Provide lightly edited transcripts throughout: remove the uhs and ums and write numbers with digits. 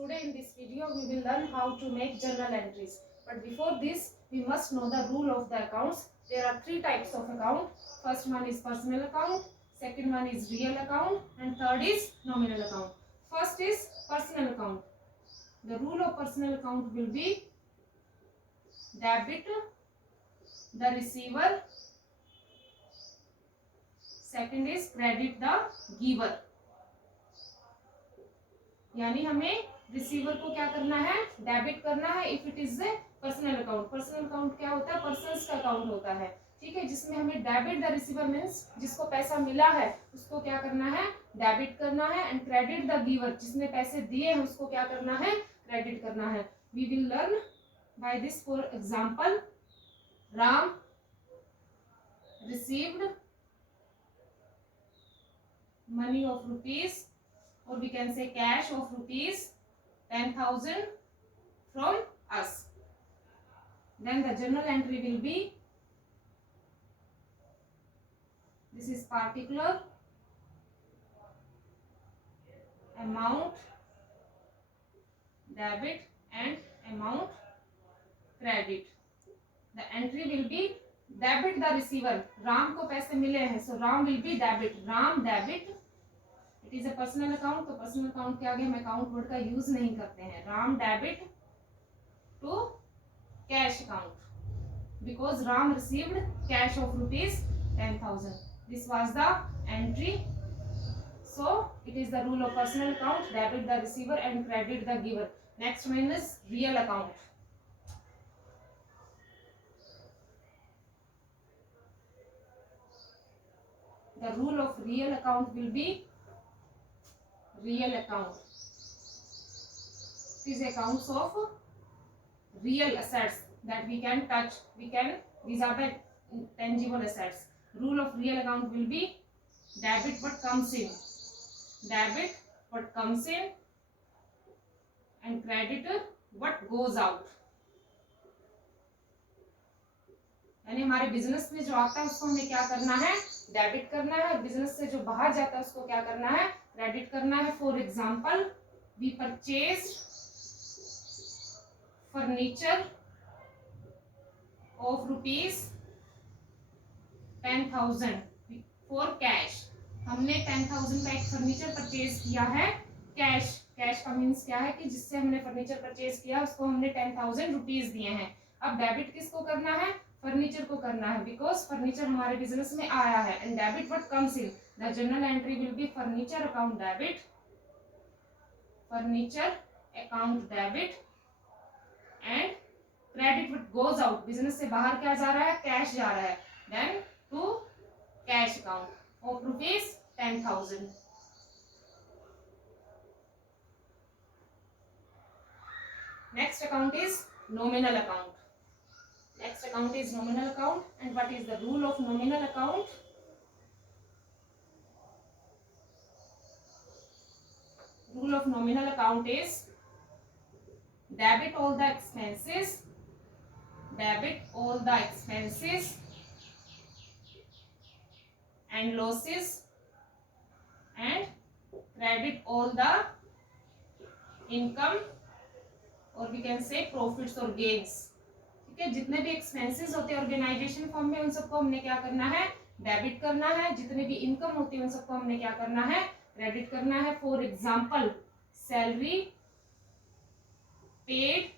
Today in this video we will learn how to make journal entries. But before this we must know the rule of the accounts. There are three types of account. First one is personal account, second one is real account, and third is nominal account. First is personal account. The rule of personal account will be debit the receiver, second is credit the giver. यानी हमें रिसीवर को क्या करना है, डेबिट करना है if it is a personal account. Personal account क्या होता है, पर्सन्स का अकाउंट होता है, ठीक है, जिसमें हमें डेबिट द रिसीवर मीन्स जिसको पैसा मिला है उसको क्या करना है, डेबिट करना है. एंड क्रेडिट द गिवर, जिसने पैसे दिए हैं उसको क्या करना है, क्रेडिट करना है. We will learn by this. For example, Ram received money of rupees, or we can say cash of rupees 10,000 from us. Then the journal entry will be, this is particular amount debit and amount credit. The entry will be debit the receiver. Ram को पैसे मिले हैं, so Ram will be debit. Ram debit. It is a personal account, तो personal account के आगे हम account word का यूज नहीं करते हैं. Ram debit to cash account because Ram received cash of rupees 10,000. This was the entry. So it is the rule of personal account, debit the receiver and credit the giver. Next one is real account. The rule of real account will be real account. These accounts of real assets that we can touch. These are the tangible assets. Rule of real account will be debit what comes in. Debit what comes in and credit what goes out. यानी हमारे बिजनेस में जो आता है उसको हमें क्या करना है, डेबिट करना है. बिजनेस से जो बाहर जाता है उसको क्या करना है, क्रेडिट करना है. For example, we purchase furniture of rupees 10,000 for cash. हमने 10,000 का एक फर्नीचर परचेज किया है कैश. कैश का मीन्स क्या है कि जिससे हमने फर्नीचर परचेज किया उसको हमने 10,000 रुपीज दिए हैं. अब डेबिट किसको करना है, फर्नीचर को करना है, बिकॉज फर्नीचर हमारे बिजनेस में आया है. And debit what comes in. The journal entry will B furniture account debit, furniture account debit and credit what goes out. Business से बाहर क्या जा रहा है, कैश जा रहा है. Then to cash account of rupees 10,000. Next account is nominal account. Next account is nominal account. And what is the rule of nominal account? Rule of nominal account is debit all the expenses, debit all the expenses and losses and credit all the income, or we can say profits or gains. जितने भी एक्सपेंसेस होते हैं organisation form में उन सबको हमने क्या करना है, डेबिट करना है. जितने भी इनकम होती है उन सबको हमने क्या करना है, क्रेडिट करना है. For example, salary paid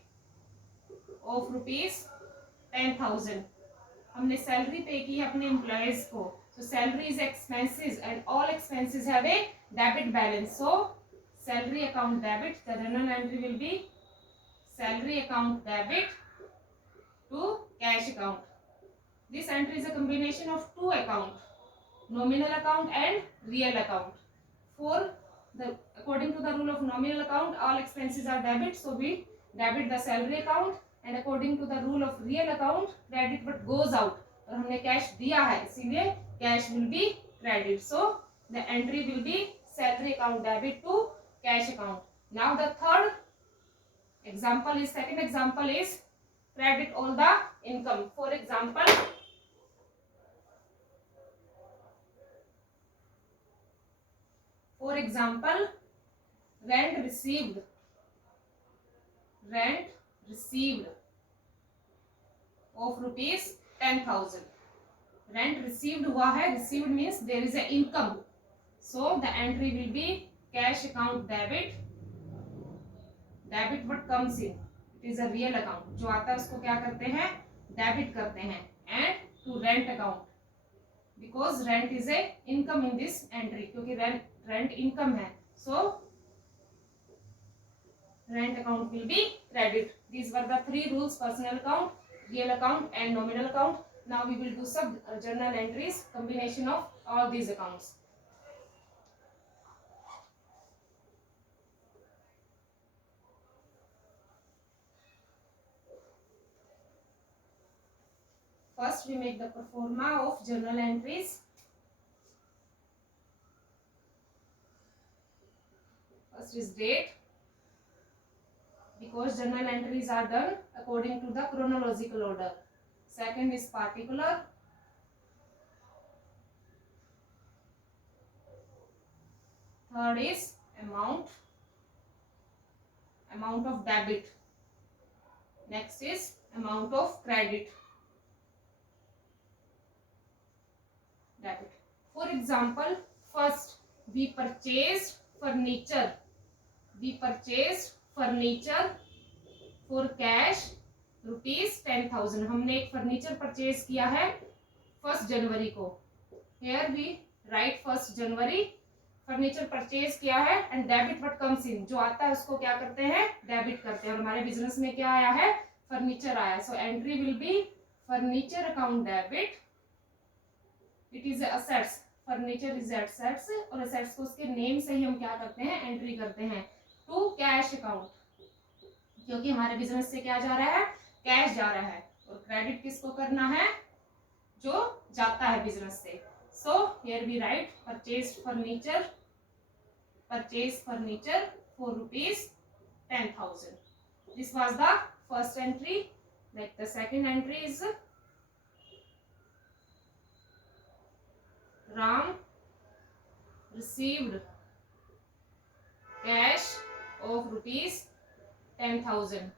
of rupees 10,000. हमने सैलरी पे की है अपने एम्प्लॉयज को. सो salary is expenses and all expenses have a debit balance. So salary account debit. The journal entry will B salary account debit to cash account. This entry is a combination of two accounts, nominal account and real account. According to the rule of nominal account, all expenses are debit, so we debit the salary account. And according to the rule of real account, credit what goes out. और हमने कैश दिया है इसीलिए cash will be credit. So the entry will be salary account debit to cash account. Now the second example is credit all the income. For example, rent received rent received of rupees 10,000. Rent received हुआ है, received means there is a income, so the entry will be cash account debit. Debit what comes in, it is a real account, जो आता है उसको क्या करते हैं, डेबिट करते हैं. And to rent account, because rent is a income in this entry, क्योंकि rent income है, so rent account will be credit. These were the three rules: personal account, real account and nominal account. Now we will do some journal entries, combination of all these accounts. First we make the pro forma of journal entries. First is date, because journal entries are done according to the chronological order. Second is particular. Third is amount of debit. Next is amount of credit. Debit. For example, first we purchased furniture. We purchased furniture for cash rupees 10,000. हमने एक furniture purchase किया है 1 जनवरी को. Here we write 1 January. Furniture purchase किया है and debit what comes in, जो आता है उसको क्या करते हैं, डेबिट करते हैं. और हमारे बिजनेस में क्या आया है, फर्नीचर आया. सो entry will B furniture account debit. It is assets, furniture is assets, और असेट्स को उसके नेम से ही हम क्या करते हैं, एंट्री करते हैं टू कैश अकाउंट, क्योंकि हमारे बिजनेस से क्या जा रहा है, कैश जा रहा है. और क्रेडिट किसको करना है, जो जाता है बिजनेस से. So here we write purchased furniture for rupees 10,000. This was the first entry. Like the second entry is Ram received cash of rupees 10,000.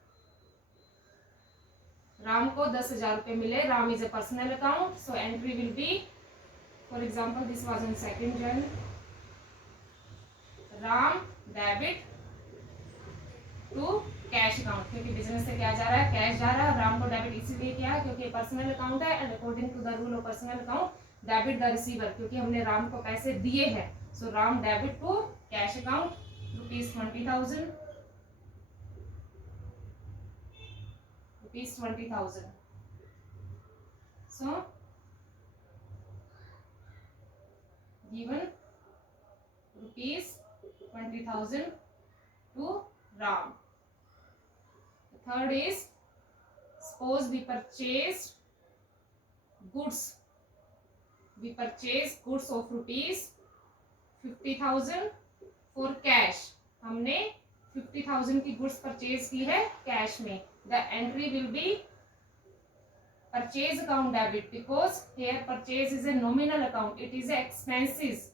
राम को 10,000 रुपए मिले. Ram is a personal account, so entry will be, for example, this was on 2nd Jan. Ram debit to cash account, क्योंकि बिजनेस से क्या जा रहा है, कैश जा रहा है. राम को डेबिट इसीलिए किया है क्योंकि पर्सनल अकाउंट है and according to the rule of personal account debit the receiver, क्योंकि हमने राम को पैसे दिए हैं. So Ram debit to cash account rupees 20,000. So given rupees 20,000 to Ram. The third is, suppose we purchased goods. We purchased goods of rupees 50,000 for cash. हमने 50,000 की goods purchase की है कैश में. The entry will be purchase account debit, because here purchase is a nominal account, it is a expenses.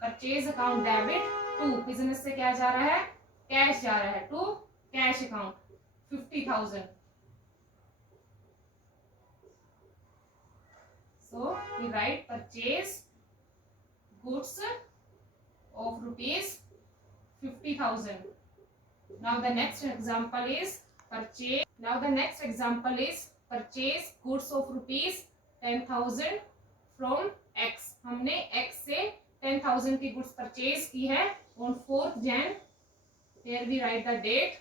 Purchase account debit to business से क्या जा रहा है, कैश जा रहा है, to cash account 50,000. So we write purchase goods of rupees 50,000. Now the next example is purchase goods of rupees 10,000 from X. हमने X से 10,000 की गुड्स परचेज की है on 4th Jan. Here we write the date.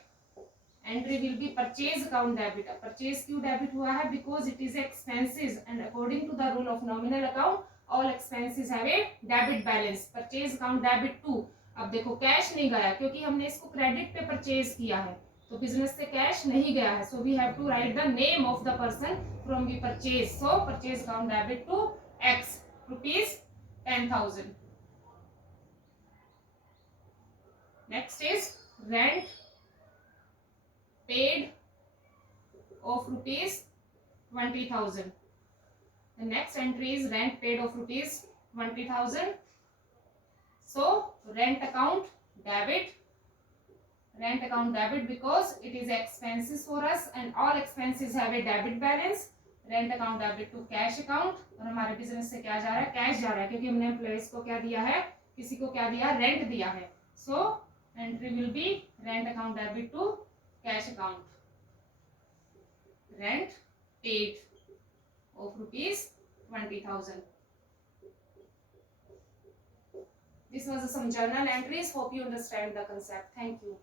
Entry will be purchase account debit. Purchase क्यों डेबिट हुआ है, because it is expenses and according to the rule of nominal account all expenses have a debit balance. Purchase account debit to, अब देखो कैश नहीं गया क्योंकि हमने इसको क्रेडिट पे परचेज किया है, तो बिजनेस से कैश नहीं गया है. So we have to write the name of the person from we purchase. So purchase account debit to X rupees 10,000. Next is rent paid of rupees 20,000. The next entry is rent paid of rupees 20,000. So rent account debit, rent account debit because it is expenses for us and all expenses have a debit balance. Rent account debit to cash account, और हमारे बिजनेस से क्या जा रहा है, कैश जा रहा है, क्योंकि हमने एम्प्लॉइज को क्या दिया है, किसी को क्या दिया, रेंट दिया है. So entry will be rent account debit to cash account. Rent paid of rupees 20,000. This was some journal entries. Hope you understand the concept. Thank you.